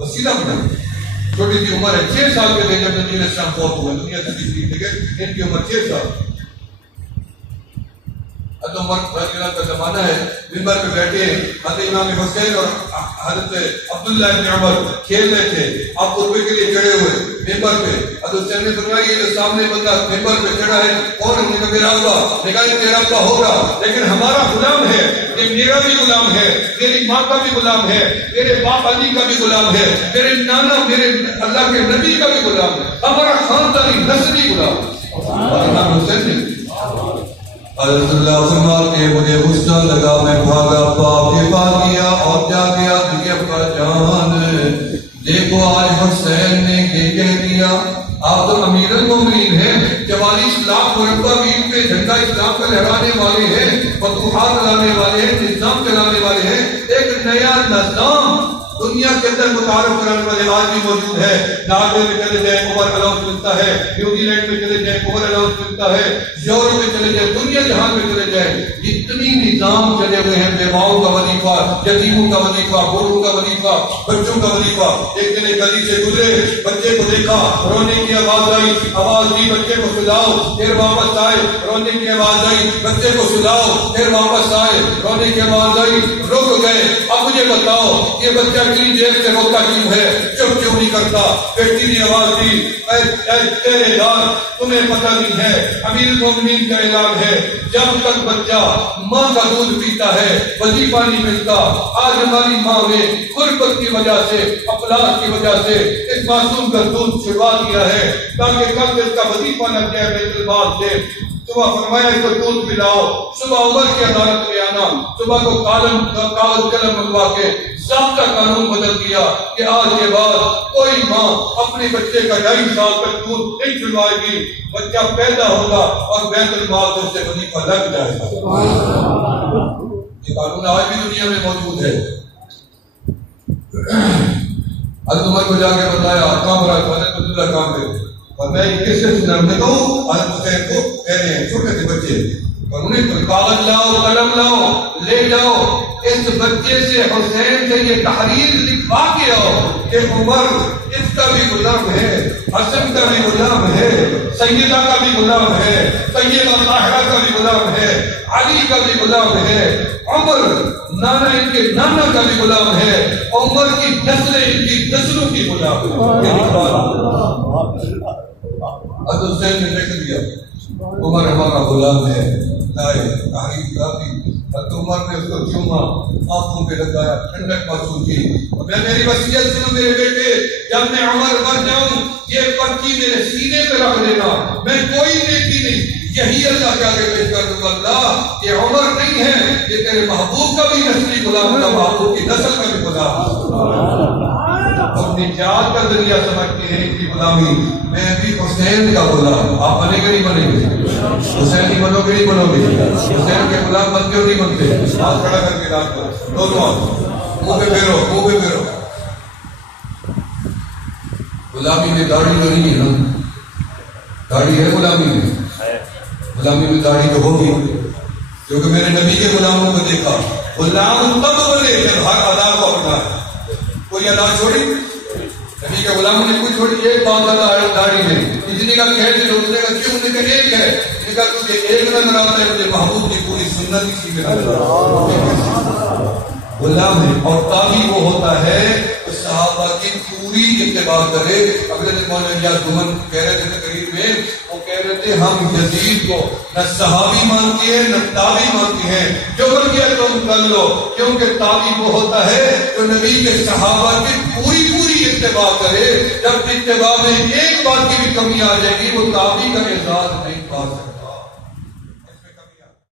وسیلہ بنا. چھوٹی سی عمر ہے, 6 سال کے تھے جب نبی علیہ السلام فوت ہوئے. دنیا سے تشریف لے گئے, ان کی عمر 6 سال. حضرت عمر رضی اللہ کا زمانہ ہے, ممبر پہ بیٹھے حضرت امام حسین اور حضرت عبداللہ ابن عمر کھیل رہے تھے. آپ خطبے کے لیے چڑھے ہوئے ممبر پہ. حضرت حسین نے فرمایا یہ جو سامنے بندہ ممبر پہ چڑھا ہے کون ہے؟ نے کہا میرا ابا. نے کہا یہ تیرا ابا ہوگا لیکن ہمارا غلام ہے, یہ میرا بھی غلام ہے, میری ماں کا بھی غلام ہے, میرے باپ علی کا بھی غلام ہے, میرے نانا میرے اللہ کے نبی کا بھی غلام ہے, ہمارا خاندانی نسلی غلام ہے. اور امام حسین نے حضرت اللہ فرماتے مجھے غصہ لگا, میں بھاگا باپ کے پاس گیا اور جا گیا کہ ابا جان دیکھو آج حسین نے یہ کہہ دیا, آپ تو امیر المومنین ہیں, 44 لاکھ مربع میل پہ جھنڈا اسلام کا لہرانے والے ہیں, فتوحات لانے والے ہیں, نظام چلانے والے ہیں. ایک نیا نظام دنیا کے اندر متعارف کرانے والے آج بھی موجود ہے. ناروے میں چلے جائیں اوور الاؤنس ملتا ہے, نیوزی لینڈ میں چلے جائیں اوور الاؤنس ملتا ہے, یورپ میں چلے جائیں, دنیا جہان میں چلے جائیں, اتنی نظام چلے ہوئے ہیں. بیواؤں کا وظیفہ, یتیموں کا وظیفہ, بوڑھوں کا وظیفہ, بچوں کا وظیفہ. ایک دن گلی سے گزرے, بچے کو دیکھا, رونے کی آواز آئی, آواز دی بچے کو سلاؤ, پھر واپس آئے, رونے کی آواز آئی, بچے کو سلاؤ, پھر واپس آئے, رونے کی آواز آئی, رک گئے. اب مجھے بتاؤ یہ بچہ اتنی دیر سے روتا کیوں ہے, چپ کیوں نہیں کرتا؟ بیٹی نے آواز دی, اے تیرے لال تمہیں پتہ نہیں ہے, امیر المومنین کا اعلان ہے جب تک بچہ ماں کا دودھ پیتا ہے وظیفہ نہیں ملتا. آج ہماری ماں نے غربت کی وجہ سے, افلاس کی وجہ سے اس معصوم کا دودھ چھڑوا دیا ہے تاکہ کل اس کا وظیفہ لگ جائے بیت المال سے. صبح فرمایا اس کو دودھ پلاؤ, صبح عمر کی عدالت میں آنا, صبح کو کاغذ قلم منگوا کے ضابطہ قانون بدل دیا کہ آج کے بعد کوئی ماں اپنے بچے کا 2.5 سال تک دودھ نہیں چھڑوائے گی. بچہ پیدا ہوگا اور بیت المال سے اس سے وظیفہ لگ جائے گا. یہ قانون آج بھی دنیا میں موجود ہے. حضرت عمر کو جا کے بتایا کام رہا تھا, حضرت عبداللہ کام رہے, اور میں کس سے سننے کو حضرت حسین کو کہہ رہے ہیں چھوٹے سے بچے, اور انہیں کاغذ لاؤ, قلم لاؤ, لے جاؤ, اس بچے سے حسین سے یہ تحریر لکھوا کے آؤ کہ عمر اس کا بھی غلام ہے, حسن کا بھی غلام ہے, سیدہ کا بھی غلام ہے, سیدہ طاہرہ کا بھی غلام ہے, علی کا بھی غلام ہے, عمر نانا ان کے نانا کا بھی غلام ہے, عمر کی نسلیں ان کی نسلوں کی غلام ہے. حضرت حسین نے لکھ دیا عمر ہمارا غلام ہے, لائے تحریر کافی. حضرت عمر نے اس کو چوما, آنکھوں پہ لگایا, ٹھنڈک محسوس کی. میں میری وصیت سنو میرے بیٹے, جب میں عمر مر جاؤں یہ پرچی میرے سینے پہ رکھ دینا, میں کوئی نیکی نہیں, یہی اللہ کے آگے پیش کر دوں. اللہ یہ عمر نہیں ہے, یہ تیرے محبوب کا بھی نسلی غلام تھا, محبوب کی نسل کا بھی غلام. اپنی نجات کا ذریعہ سمجھتے ہیں اس کی غلامی. میں بھی حسین کا غلام. آپ بنے گے نہیں بنے گے؟ حسین ہی بنو گے نہیں بنو گے؟ حسین کے غلام بنتے ہو نہیں بنتے؟ ہاتھ کھڑا کر کے رات کرو, دونوں ہاتھ منہ پہ پھیرو, منہ پہ پھیرو. غلامی میں داڑھی تو نہیں ہے نا, داڑھی ہے غلامی میں, غلامی میں داڑھی تو ہوگی, کیونکہ میرے نبی کے غلاموں کو دیکھا. غلام تب بنے جب ہر ادا کو اپنا کوئی ادا چھوڑی, نبی کے غلاموں نے کوئی چھوڑی, ایک بات داڑھی ہے, اتنی کا کہہ دے دوسرے کا کیوں, انہیں کہ ایک ہے, انہیں کہا تجھے ایک نظر آتا ہے, مجھے محبوب کی پوری سنت اسی میں نظر غلام ہے. اور تابعی وہ ہوتا ہے صحابہ کی پوری اتباع کرے. اگلے دن مولانا الیاس گمن کہہ رہے تھے تقریر میں, وہ کہہ رہے تھے ہم یزید کو نہ صحابی مانتی ہیں نہ تابعی مانتی ہیں, جو بن گیا تم کر لو, کیونکہ تابعی وہ ہوتا ہے جو نبی کے صحابہ کی پوری اتباع کرے. جب اتباع میں ایک بات کی بھی کمی آ جائے گی وہ تابعی کا اعزاز نہیں پا سکتا.